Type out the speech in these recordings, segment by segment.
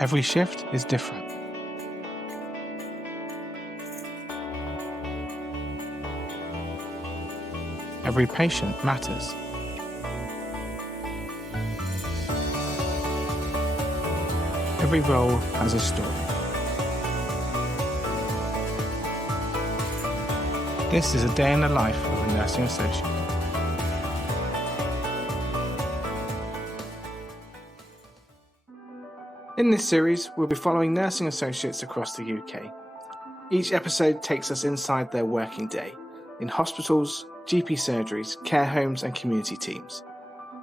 Every shift is different. Every patient matters. Every role has a story. This is a day in the life of a nursing associate. In this series, we'll be following nursing associates across the UK. Each episode takes us inside their working day, in hospitals, GP surgeries, care homes and community teams.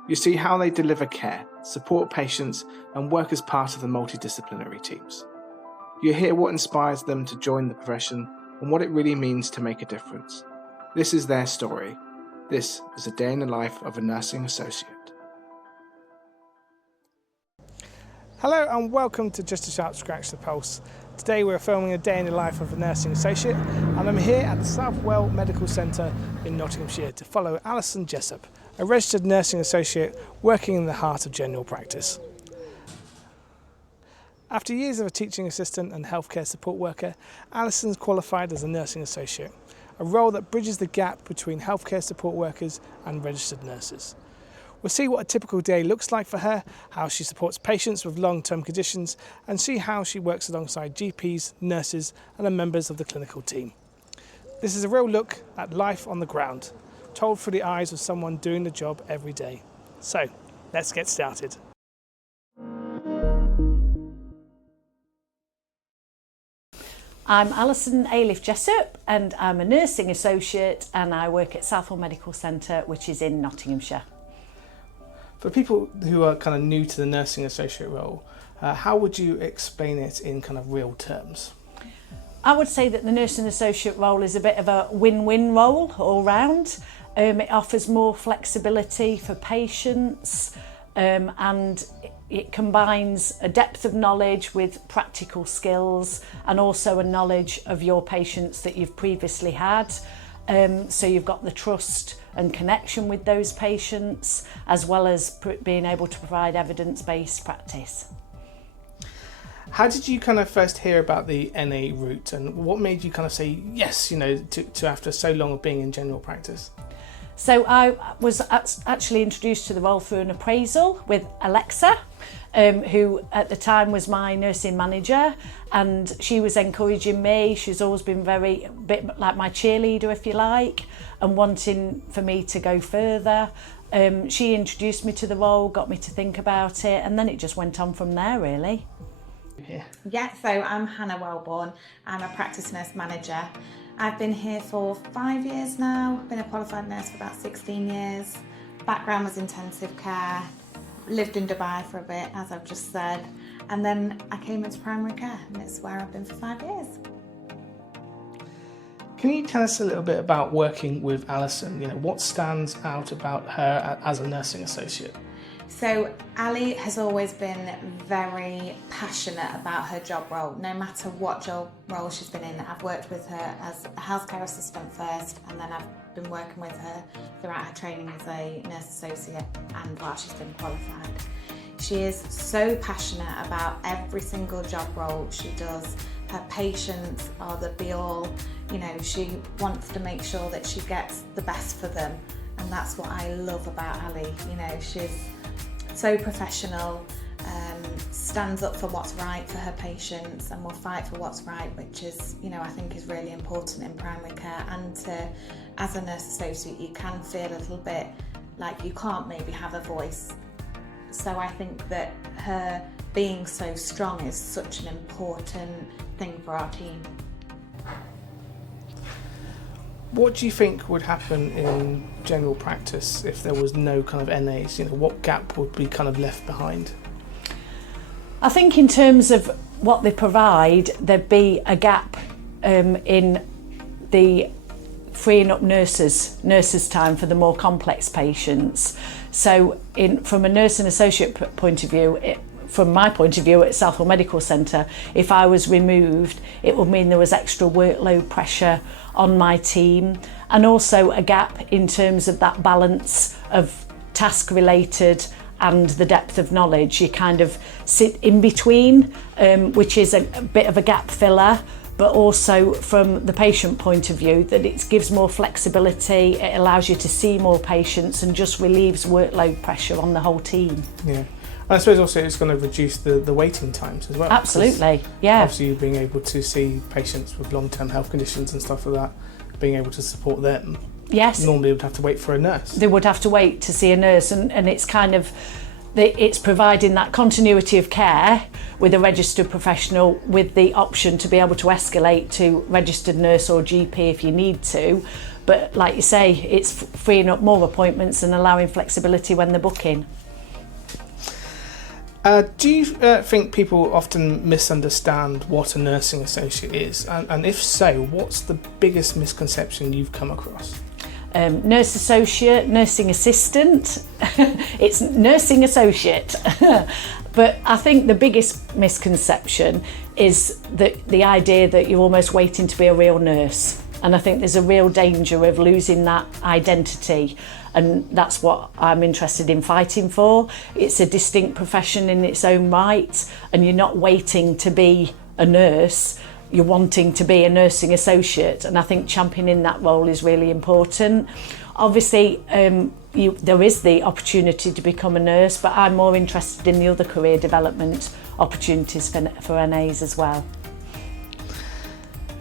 You see how they deliver care, support patients and work as part of the multidisciplinary teams. You hear what inspires them to join the profession and what it really means to make a difference. This is their story. This is a day in the life of a nursing associate. Hello and welcome to Just a Sharp Scratch the Pulse. Today we're filming a day in the life of a nursing associate and I'm here at the Southwell Medical Centre in Nottinghamshire to follow Alison Jessup, a registered nursing associate working in the heart of general practice. After years of a teaching assistant and healthcare support worker, Alison's qualified as a nursing associate, a role that bridges the gap between healthcare support workers and registered nurses. We'll see what a typical day looks like for her, how she supports patients with long-term conditions, and see how she works alongside GPs, nurses, and the members of the clinical team. This is a real look at life on the ground, told through the eyes of someone doing the job every day. So, let's get started. I'm Alison Ayliffe-Jessup and I'm a nursing associate and I work at Southwell Medical Centre, which is in Nottinghamshire. For people who are kind of new to the nursing associate role, how would you explain it in kind of real terms? I would say that the nursing associate role is a bit of a win-win role all round. It offers more flexibility for patients and it combines a depth of knowledge with practical skills and also a knowledge of your patients that you've previously had. So you've got the trust and connection with those patients, as well as being able to provide evidence-based practice. How did you kind of first hear about the NA route and what made you kind of say yes, to after so long of being in general practice? So I was actually introduced to the role through an appraisal with Alexa, who at the time was my nursing manager, and she was encouraging me. She's always been a bit like my cheerleader, if you like, and wanting for me to go further. She introduced me to the role, got me to think about it, and then it just went on from there, really. Yeah, so I'm Hannah Wellborn. I'm a practice nurse manager. I've been here for 5 years now, been a qualified nurse for about 16 years. Background was intensive care, lived in Dubai for a bit, as I've just said, and then I came into primary care and it's where I've been for 5 years. Can you tell us a little bit about working with Alison? What stands out about her as a nursing associate? So Ali has always been very passionate about her job role, no matter what job role she's been in. I've worked with her as a healthcare assistant first, and then I've been working with her throughout her training as a nurse associate and while she's been qualified. She is so passionate about every single job role she does. Her patients are the be-all. She wants to make sure that she gets the best for them, and that's what I love about Ali. She's so professional, stands up for what's right for her patients and will fight for what's right, which is, I think is really important in primary care. And as a nurse associate, you can feel a little bit like you can't maybe have a voice. So I think that her being so strong is such an important thing for our team. What do you think would happen in general practice if there was no kind of NAs? What gap would be kind of left behind? I think in terms of what they provide, there'd be a gap in the freeing up nurses' time for the more complex patients. So from a nursing associate point of view, from my point of view at Southwell Medical Centre, if I was removed, it would mean there was extra workload pressure on my team, and also a gap in terms of that balance of task related and the depth of knowledge. You kind of sit in between, which is a bit of a gap filler, but also from the patient point of view, that it gives more flexibility, it allows you to see more patients and just relieves workload pressure on the whole team. Yeah. I suppose also it's going to reduce the waiting times as well. Absolutely, yeah. Obviously you're being able to see patients with long-term health conditions and stuff like that, being able to support them. Yes. Normally would have to wait for a nurse. They would have to wait to see a nurse, and it's kind of, it's providing that continuity of care with a registered professional with the option to be able to escalate to registered nurse or GP if you need to. But like you say, it's freeing up more appointments and allowing flexibility when they're booking. Do you think people often misunderstand what a nursing associate is? And if so, what's the biggest misconception you've come across? Nurse associate, nursing assistant, it's nursing associate. But I think the biggest misconception is that the idea that you're almost waiting to be a real nurse. And I think there's a real danger of losing that identity. And that's what I'm interested in fighting for. It's a distinct profession in its own right, and you're not waiting to be a nurse. You're wanting to be a nursing associate, and I think championing that role is really important. Obviously, there is the opportunity to become a nurse, but I'm more interested in the other career development opportunities for NAs as well.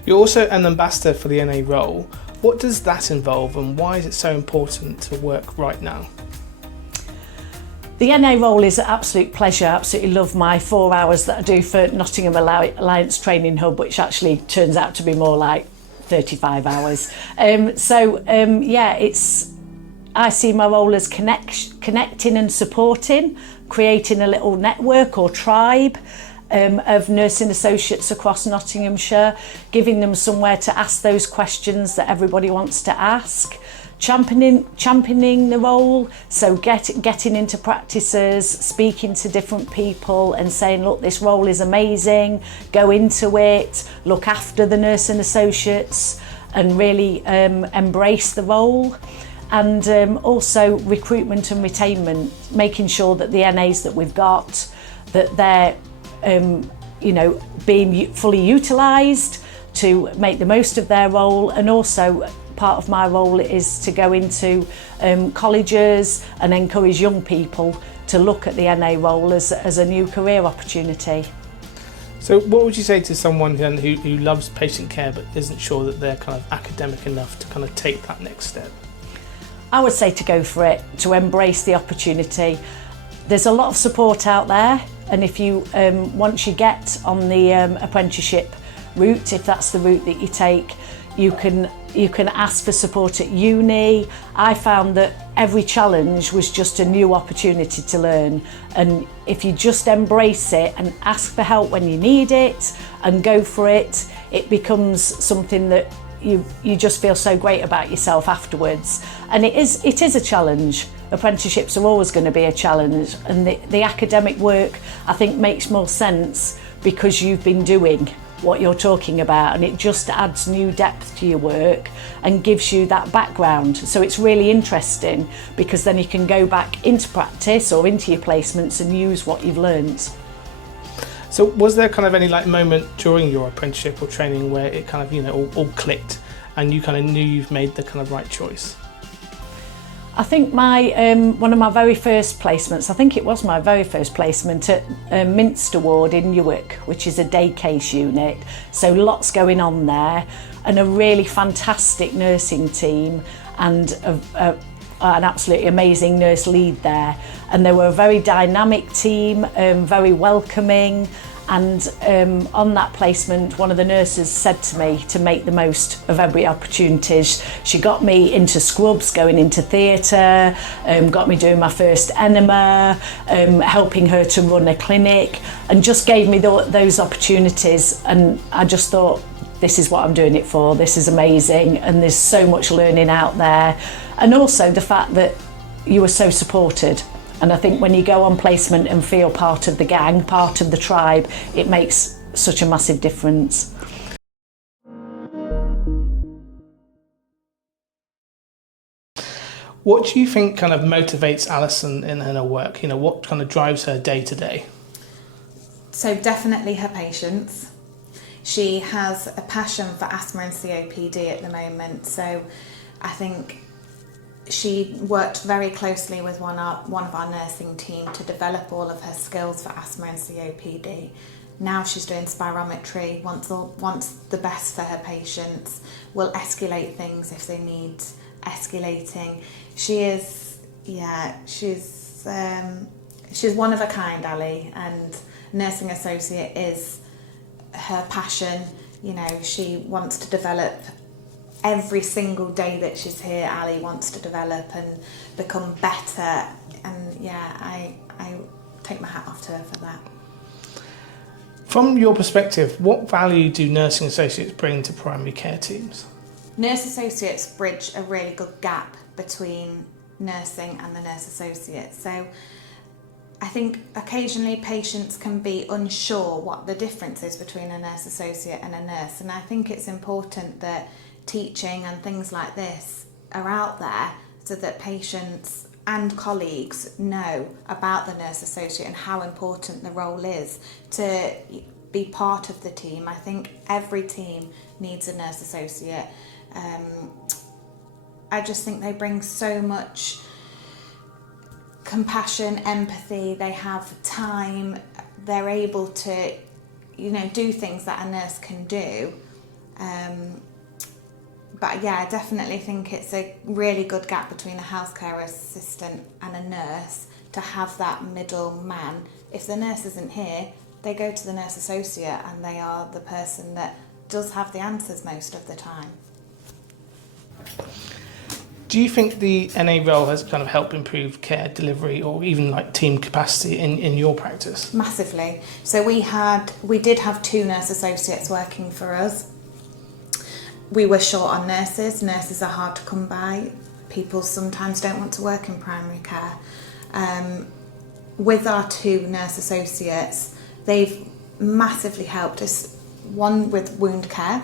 You're also an ambassador for the NA role. What does that involve, and why is it so important to work right now? The NA role is an absolute pleasure. I absolutely love my 4 hours that I do for Nottingham Alliance Training Hub, which actually turns out to be more like 35 hours. I see my role as connecting and supporting, creating a little network or tribe of nursing associates across Nottinghamshire, giving them somewhere to ask those questions that everybody wants to ask. Championing the role, so getting into practices, speaking to different people and saying, look, this role is amazing, go into it, look after the nursing associates and really embrace the role. And also recruitment and retainment, making sure that the NAs that we've got, that they're being fully utilised to make the most of their role. And also part of my role is to go into colleges and encourage young people to look at the NA role as a new career opportunity. So what would you say to someone who loves patient care but isn't sure that they're kind of academic enough to kind of take that next step? I would say to go for it, to embrace the opportunity. There's a lot of support out there, and if you once you get on the apprenticeship route, if that's the route that you take, you can ask for support at uni. I found that every challenge was just a new opportunity to learn, and if you just embrace it and ask for help when you need it and go for it, it becomes something that you just feel so great about yourself afterwards. And it is a challenge. Apprenticeships are always going to be a challenge, and the academic work I think makes more sense because you've been doing what you're talking about, and it just adds new depth to your work and gives you that background. So it's really interesting because then you can go back into practice or into your placements and use what you've learned. So was there kind of any moment during your apprenticeship or training where it kind of all clicked and you kind of knew you've made the kind of right choice? I think one of my very first placements, I think it was my very first placement at Minster Ward in Newark, which is a day case unit. So lots going on there, and a really fantastic nursing team, and an absolutely amazing nurse lead there. And they were a very dynamic team, very welcoming. And on that placement, one of the nurses said to me to make the most of every opportunity. She got me into scrubs, going into theatre, got me doing my first enema, helping her to run a clinic, and just gave me those opportunities. And I just thought, this is what I'm doing it for. This is amazing, and there's so much learning out there. And also the fact that you were so supported. And I think when you go on placement and feel part of the gang, part of the tribe, it makes such a massive difference. What do you think kind of motivates Alison in her work? You know, what kind of drives her day to day? So definitely her patients. She has a passion for asthma and COPD at the moment, so I think she worked very closely with one of our nursing team to develop all of her skills for asthma and COPD. Now she's doing spirometry, wants the best for her patients, will escalate things if they need escalating. She's one of a kind, Ali, and nursing associate is her passion. You know, she wants to develop every single day that she's here. Ali wants to develop and become better, and yeah, I take my hat off to her for that. From your perspective, what value do nursing associates bring to primary care teams? Nurse associates bridge a really good gap between nursing and the nurse associate. So I think occasionally patients can be unsure what the difference is between a nurse associate and a nurse, and I think it's important that teaching and things like this are out there so that patients and colleagues know about the nurse associate and how important the role is to be part of the team. I think every team needs a nurse associate. I just think they bring so much compassion, empathy, they have time, they're able to, you know, do things that a nurse can do. But yeah, I definitely think it's a really good gap between a healthcare assistant and a nurse to have that middle man. If the nurse isn't here, they go to the nurse associate and they are the person that does have the answers most of the time. Do you think the NA role has kind of helped improve care delivery or even like team capacity in your practice? Massively. So we did have 2 nurse associates working for us. We were short on nurses. Nurses are hard to come by. People sometimes don't want to work in primary care. With our 2 nurse associates, they've massively helped us. One with wound care.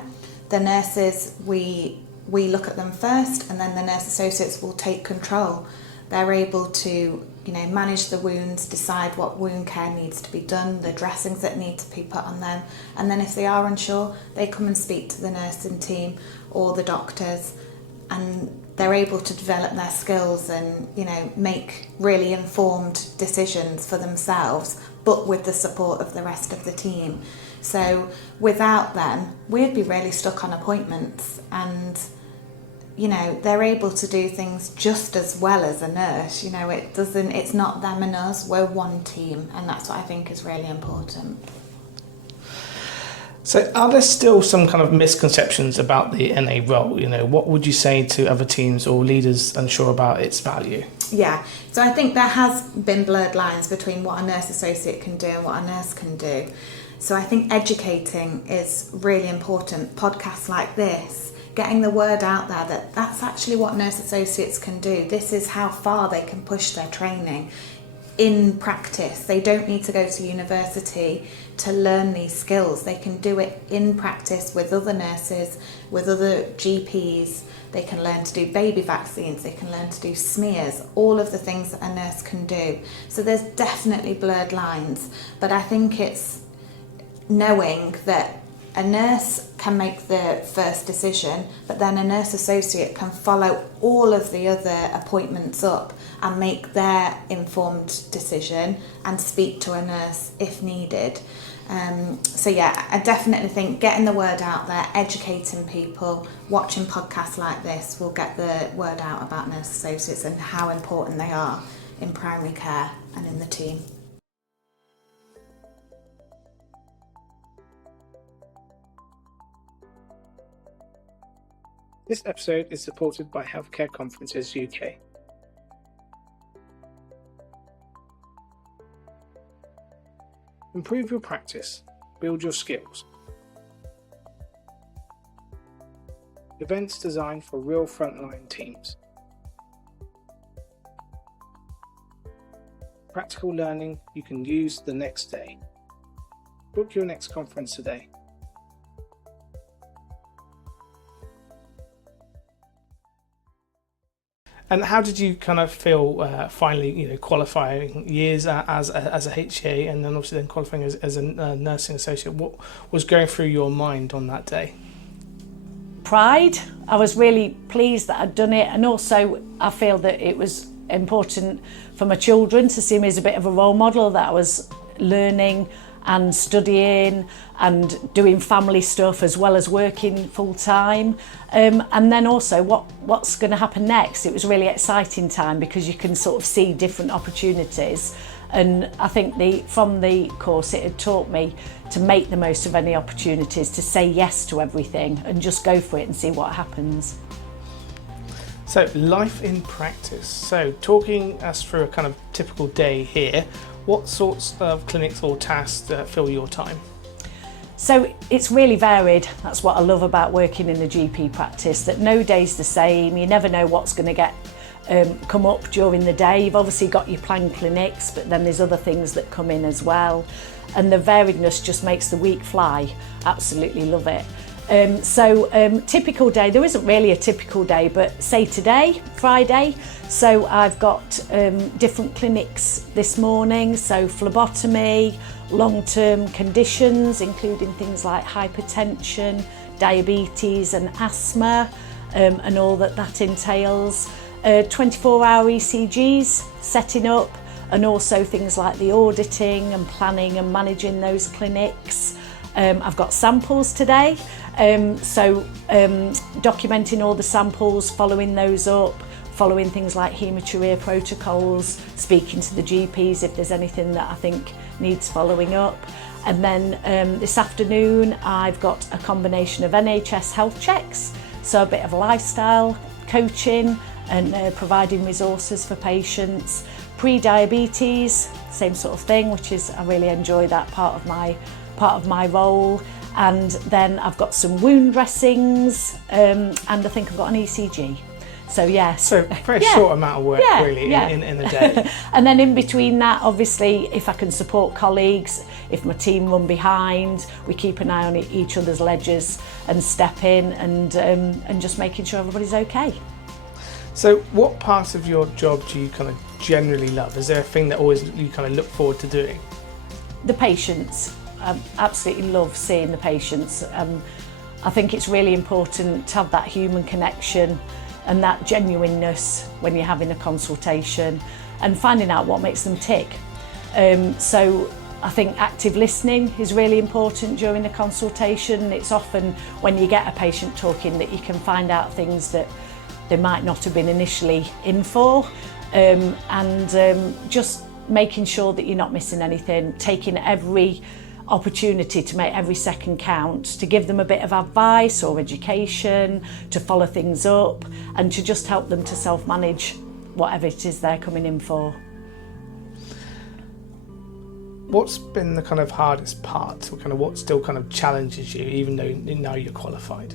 The nurses, we look at them first, and then the nurse associates will take control. They're able to, you know, manage the wounds, decide what wound care needs to be done, the dressings that need to be put on them, and then if they are unsure, they come and speak to the nursing team or the doctors, and they're able to develop their skills and, you know, make really informed decisions for themselves, but with the support of the rest of the team. So without them, we'd be really stuck on appointments, and you know, they're able to do things just as well as a nurse. You know, it's not them and us, we're one team, and that's what I think is really important. So are there still some kind of misconceptions about the NA role? You know, what would you say to other teams or leaders unsure about its value? Yeah, so I think there has been blurred lines between what a nurse associate can do and what a nurse can do. So I think educating is really important. Podcasts like this, getting the word out there that that's actually what nurse associates can do. This is how far they can push their training in practice. They don't need to go to university to learn these skills. They can do it in practice with other nurses, with other GPs. They can learn to do baby vaccines, they can learn to do smears, all of the things that a nurse can do. So there's definitely blurred lines, but I think it's knowing that a nurse can make the first decision, but then a nurse associate can follow all of the other appointments up and make their informed decision and speak to a nurse if needed. So yeah, I definitely think getting the word out there, educating people, watching podcasts like this will get the word out about nurse associates and how important they are in primary care and in the team. This episode is supported by Healthcare Conferences UK. Improve your practice, build your skills. Events designed for real frontline teams. Practical learning you can use the next day. Book your next conference today. And how did you kind of feel finally, qualifying years as a HCA and then obviously then qualifying as a nursing associate? What was going through your mind on that day? Pride. I was really pleased that I'd done it, and also I feel that it was important for my children to see me as a bit of a role model, that I was learning and studying and doing family stuff as well as working full time, and then also what's going to happen next. It was a really exciting time because you can sort of see different opportunities, and I think from the course it had taught me to make the most of any opportunities, to say yes to everything and just go for it and see what happens. So life in practice. So talking us through a kind of typical day here, what sorts of clinics or tasks fill your time? So it's really varied. That's what I love about working in the GP practice, that no day's the same. You never know what's going to get come up during the day. You've obviously got your planned clinics, but then there's other things that come in as well. And the variedness just makes the week fly. Absolutely love it. Typical day, there isn't really a typical day, but say today, Friday, so I've got different clinics this morning, so phlebotomy, long-term conditions, including things like hypertension, diabetes and asthma, and all that entails, 24-hour ECGs setting up, and also things like the auditing and planning and managing those clinics. I've got samples today, documenting all the samples, following those up, following things like haematuria protocols, speaking to the GPs if there's anything that I think needs following up. And then this afternoon I've got a combination of NHS health checks, so a bit of lifestyle coaching and providing resources for patients. Pre-diabetes, same sort of thing, which is, I really enjoy that part of my role. And then I've got some wound dressings, and I think I've got an ECG. So yeah. So very short amount of work really in a day. And then in between that, obviously, if I can support colleagues, if my team run behind, we keep an eye on each other's ledgers and step in and just making sure everybody's okay. So what part of your job do you kind of generally love? Is there a thing that always you kind of look forward to doing? The patients. I absolutely love seeing the patients. I think it's really important to have that human connection and that genuineness when you're having a consultation and finding out what makes them tick. So I think active listening is really important during the consultation. It's often when you get a patient talking that you can find out things that they might not have been initially in for, just making sure that you're not missing anything, taking every opportunity to make every second count, to give them a bit of advice or education, to follow things up, and to just help them to self-manage whatever it is they're coming in for. What's been the kind of hardest part, or kind of what still kind of challenges you, even though now you're qualified?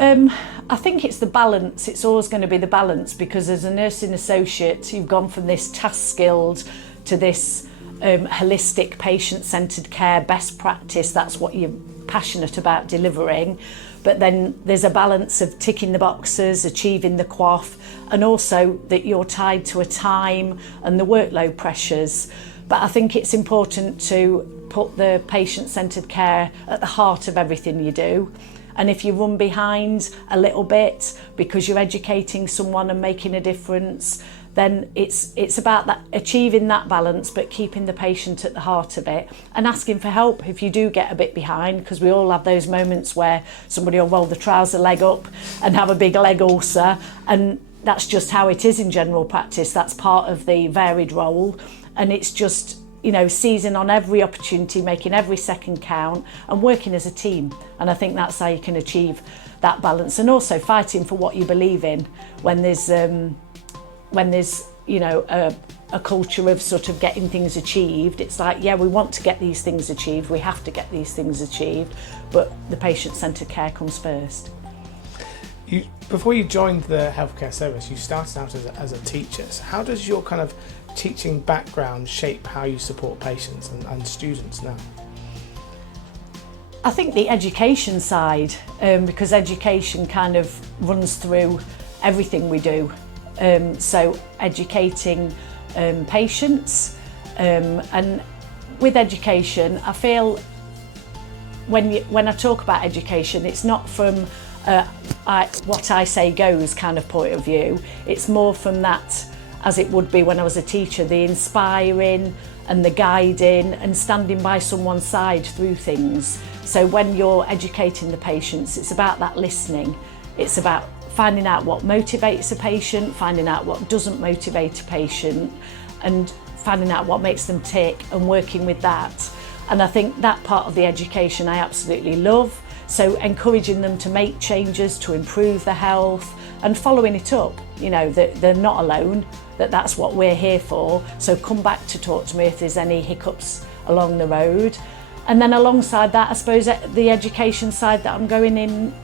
I think it's the balance. It's always going to be the balance, because as a nursing associate, you've gone from this task-skilled to this holistic patient-centred care, best practice. That's what you're passionate about delivering. But then there's a balance of ticking the boxes, achieving the QOF, and also that you're tied to a time and the workload pressures. But I think it's important to put the patient-centred care at the heart of everything you do. And if you run behind a little bit because you're educating someone and making a difference, then it's about that, achieving that balance, but keeping the patient at the heart of it and asking for help if you do get a bit behind, because we all have those moments where somebody will roll the trouser leg up and have a big leg ulcer, and that's just how it is in general practice. That's part of the varied role, and it's just, seizing on every opportunity, making every second count and working as a team. And I think that's how you can achieve that balance, and also fighting for what you believe in when there's a culture of sort of getting things achieved. It's like, yeah, we want to get these things achieved, we have to get these things achieved, but the patient-centred care comes first. Before you joined the healthcare service, you started out as a teacher. So how does your kind of teaching background shape how you support patients and students now? I think the education side, because education kind of runs through everything we do. So educating patients, and with education, I feel when I talk about education, it's not from what I say goes kind of point of view. It's more from that, as it would be when I was a teacher, the inspiring and the guiding and standing by someone's side through things. So when you're educating the patients, it's about that listening. It's about finding out what motivates a patient, finding out what doesn't motivate a patient, and finding out what makes them tick and working with that. And I think that part of the education I absolutely love. So encouraging them to make changes to improve their health and following it up, you know, that they're not alone, that's what we're here for. So come back to talk to me if there's any hiccups along the road. And then alongside that, I suppose the education side that I'm going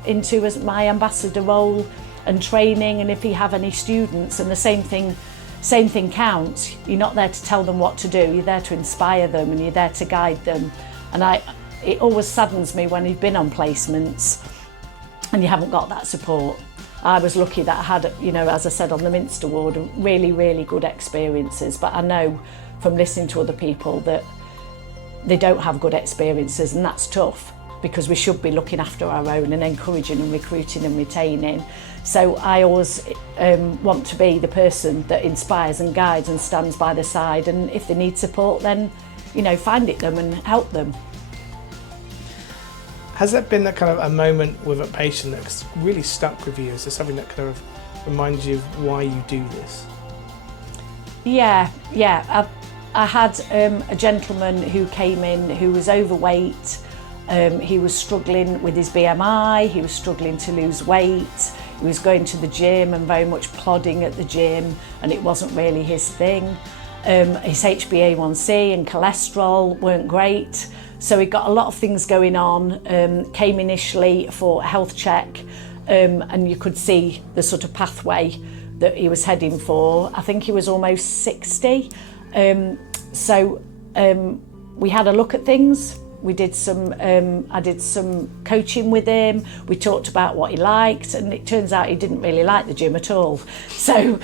into as my ambassador role and training, and if you have any students, and the same thing counts. You're not there to tell them what to do, you're there to inspire them and you're there to guide them. And it always saddens me when you've been on placements and you haven't got that support. I was lucky that I had, you know, as I said on the Minster ward, really, really good experiences, but I know from listening to other people that they don't have good experiences, and that's tough because we should be looking after our own and encouraging and recruiting and retaining. So I always want to be the person that inspires and guides and stands by the side, and if they need support, then, you know, find it them and help them. Has there been that kind of a moment with a patient that's really stuck with you? Is there something that kind of reminds you of why you do this? Yeah. I had a gentleman who came in who was overweight. He was struggling with his BMI, he was struggling to lose weight, he was going to the gym and very much plodding at the gym, and it wasn't really his thing. His HbA1c and cholesterol weren't great, so he got a lot of things going on. Came initially for a health check, and you could see the sort of pathway that he was heading for. I think he was almost 60. So we had a look at things. We did I did some coaching with him. We talked about what he liked, and it turns out he didn't really like the gym at all. So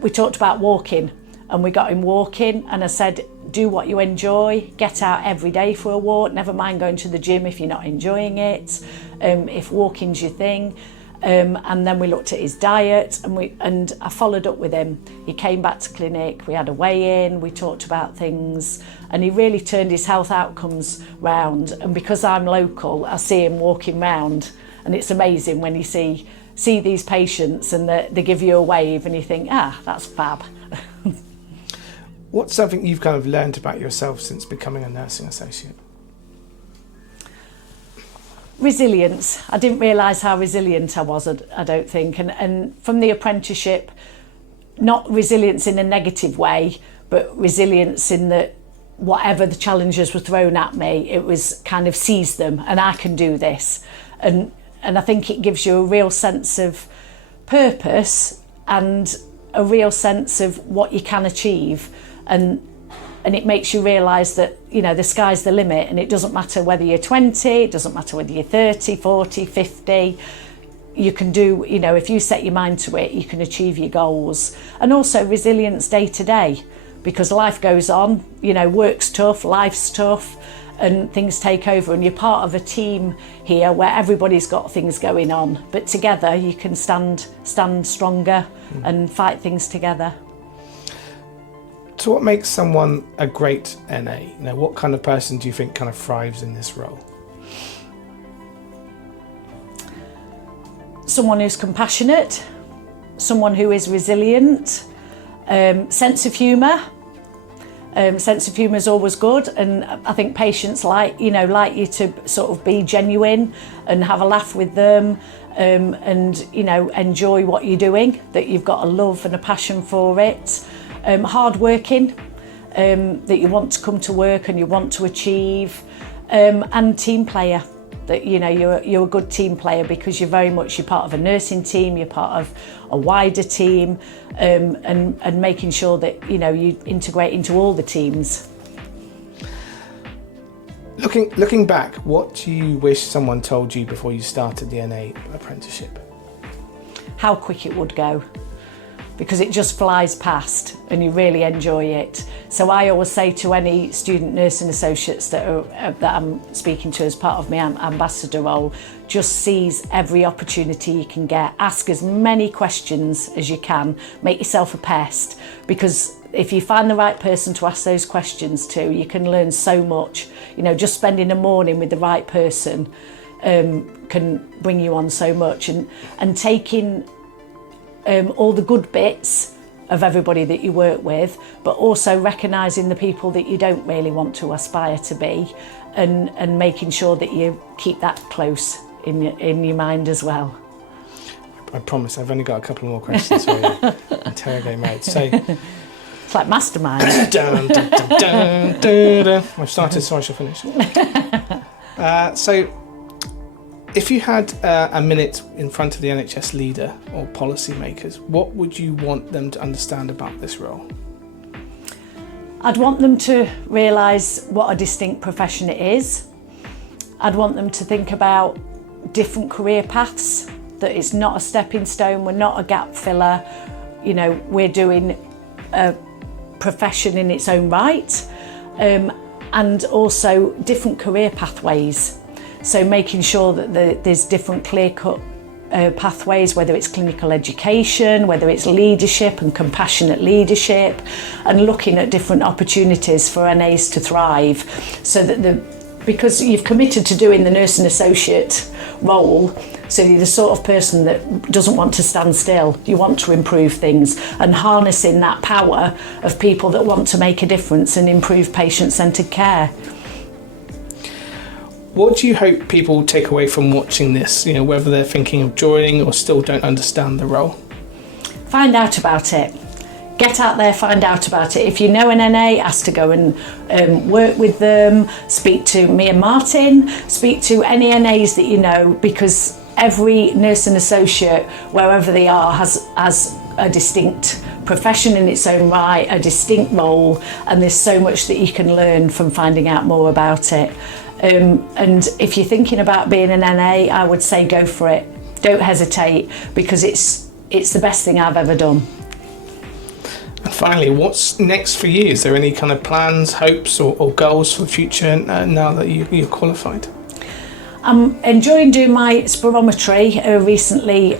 we talked about walking, and we got him walking, and I said, do what you enjoy, get out every day for a walk, never mind going to the gym if you're not enjoying it, if walking's your thing. And then we looked at his diet, and I followed up with him. He came back to clinic, we had a weigh-in, we talked about things, and he really turned his health outcomes round. And because I'm local, I see him walking round, and it's amazing when you see these patients and they give you a wave and you think, that's fab. What's something you've kind of learned about yourself since becoming a nursing associate? Resilience. I didn't realise how resilient I was, I don't think. And from the apprenticeship, not resilience in a negative way, but resilience in that whatever the challenges were thrown at me, it was kind of seize them and I can do this. And I think it gives you a real sense of purpose and a real sense of what you can achieve. And it makes you realise that, you know, the sky's the limit, and it doesn't matter whether you're 20, it doesn't matter whether you're 30, 40, 50. You can do, you know, if you set your mind to it, you can achieve your goals. And also resilience day to day, because life goes on, you know, work's tough, life's tough, and things take over, and you're part of a team here where everybody's got things going on, but together you can stand stronger and fight things together. So what makes someone a great NA? You know, what kind of person do you think kind of thrives in this role? Someone who's compassionate, someone who is resilient, sense of humour. Sense of humour is always good, and I think patients like you to sort of be genuine and have a laugh with them, and you know, enjoy what you're doing, that you've got a love and a passion for it. Hard working, that you want to come to work and you want to achieve, and team player, that you know you're a good team player because you're part of a nursing team, you're part of a wider team, and making sure that you know you integrate into all the teams. Looking back, what do you wish someone told you before you started the NA apprenticeship? how quick it would go, because it just flies past and you really enjoy it. So I always say to any student nursing associates that I'm speaking to as part of my ambassador role, just seize every opportunity you can get. Ask as many questions as you can. Make yourself a pest, because if you find the right person to ask those questions to, you can learn so much. You know, just spending a morning with the right person can bring you on so much, and taking all the good bits of everybody that you work with, but also recognising the people that you don't really want to aspire to be, and making sure that you keep that close in your mind as well. I promise I've only got a couple more questions for you. Interrogate mode. So it's like mastermind. dun, dun, dun, dun, dun, dun. I've started, so I shall finish. So if you had a minute in front of the NHS leader or policy makers, what would you want them to understand about this role? I'd want them to realise what a distinct profession it is. I'd want them to think about different career paths, that it's not a stepping stone, we're not a gap filler, you know, we're doing a profession in its own right, and also different career pathways. So making sure that there's different clear-cut pathways, whether it's clinical education, whether it's leadership and compassionate leadership, and looking at different opportunities for NAs to thrive, so that because you've committed to doing the nursing associate role, so you're the sort of person that doesn't want to stand still. You want to improve things, and harnessing that power of people that want to make a difference and improve patient-centred care. What do you hope people take away from watching this, you know, whether they're thinking of joining or still don't understand the role? Find out about it. Get out there, find out about it. If you know an NA, ask to go and work with them, speak to me and Martin, speak to any NAs that you know, because every nursing associate, wherever they are, has a distinct profession in its own right, a distinct role, and there's so much that you can learn from finding out more about it. And if you're thinking about being an NA, I would say go for it. Don't hesitate, because it's the best thing I've ever done. And finally, what's next for you? Is there any kind of plans, hopes or goals for the future now that you're qualified? I'm enjoying doing my spirometry. Recently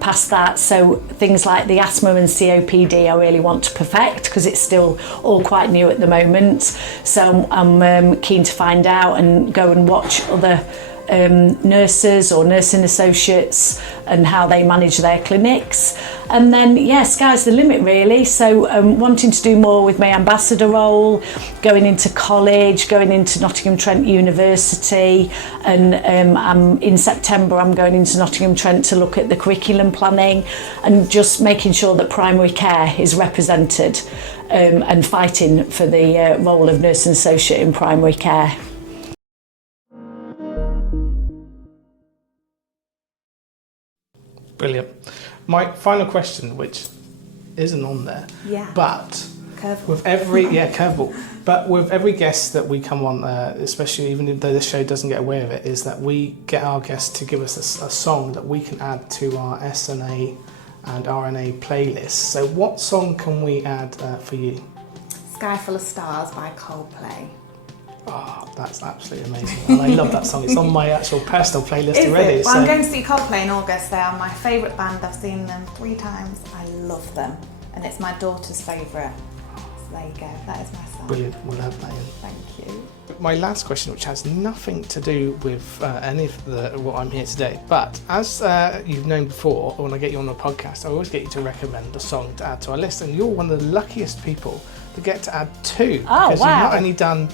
passed that, so things like the asthma and COPD I really want to perfect, because it's still all quite new at the moment. So I'm keen to find out and go and watch other nurses or nursing associates and how they manage their clinics, and then sky's the limit really. So wanting to do more with my ambassador role, going into college, going into Nottingham Trent University, and in September I'm going into Nottingham Trent to look at the curriculum planning, and just making sure that primary care is represented, and fighting for the role of nursing associate in primary care. Brilliant. My final question, which isn't on there, but Curveball. with every curveball, but with every guest that we come on, especially even though this show doesn't get away with it, is that we get our guests to give us a song that we can add to our SNA and RNA playlist. So what song can we add for you? Sky Full of Stars by Coldplay. Oh, that's absolutely amazing. And I love that song. It's on my actual personal playlist Is already. it? Well, I'm going to see Coldplay in August. They are my favourite band. I've seen them 3 times. I love them. And it's my daughter's favourite. So there you go. That is my song. Brilliant. We'll have that in. Thank you. My last question, which has nothing to do with any of what I'm here today, but as you've known before, when I get you on the podcast, I always get you to recommend a song to add to our list, and you're one of the luckiest people to get to add 2. Oh, because wow. you've not only done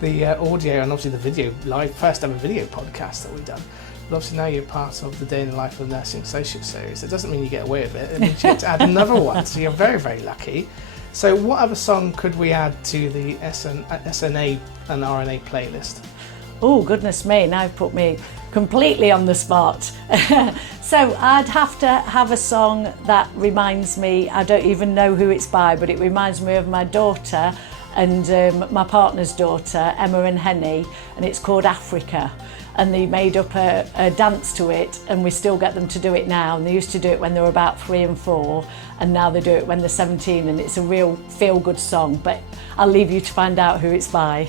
the audio and obviously the video, first ever video podcast that we've done, but obviously now you're part of the Day in the Life of a Nursing Associate series. It doesn't mean you get away with it, it means you get to add another one, so you're very, very lucky. So what other song could we add to the SNA and RNA playlist? Oh, goodness me, now you've put me completely on the spot. So I'd have to have a song that reminds me, I don't even know who it's by, but it reminds me of my daughter and my partner's daughter, Emma and Henny, and it's called Africa. and they made up a dance to it, and we still get them to do it now. And they used to do it when they were about 3 and 4, and now they do it when they're 17, and it's a real feel-good song, but I'll leave you to find out who it's by.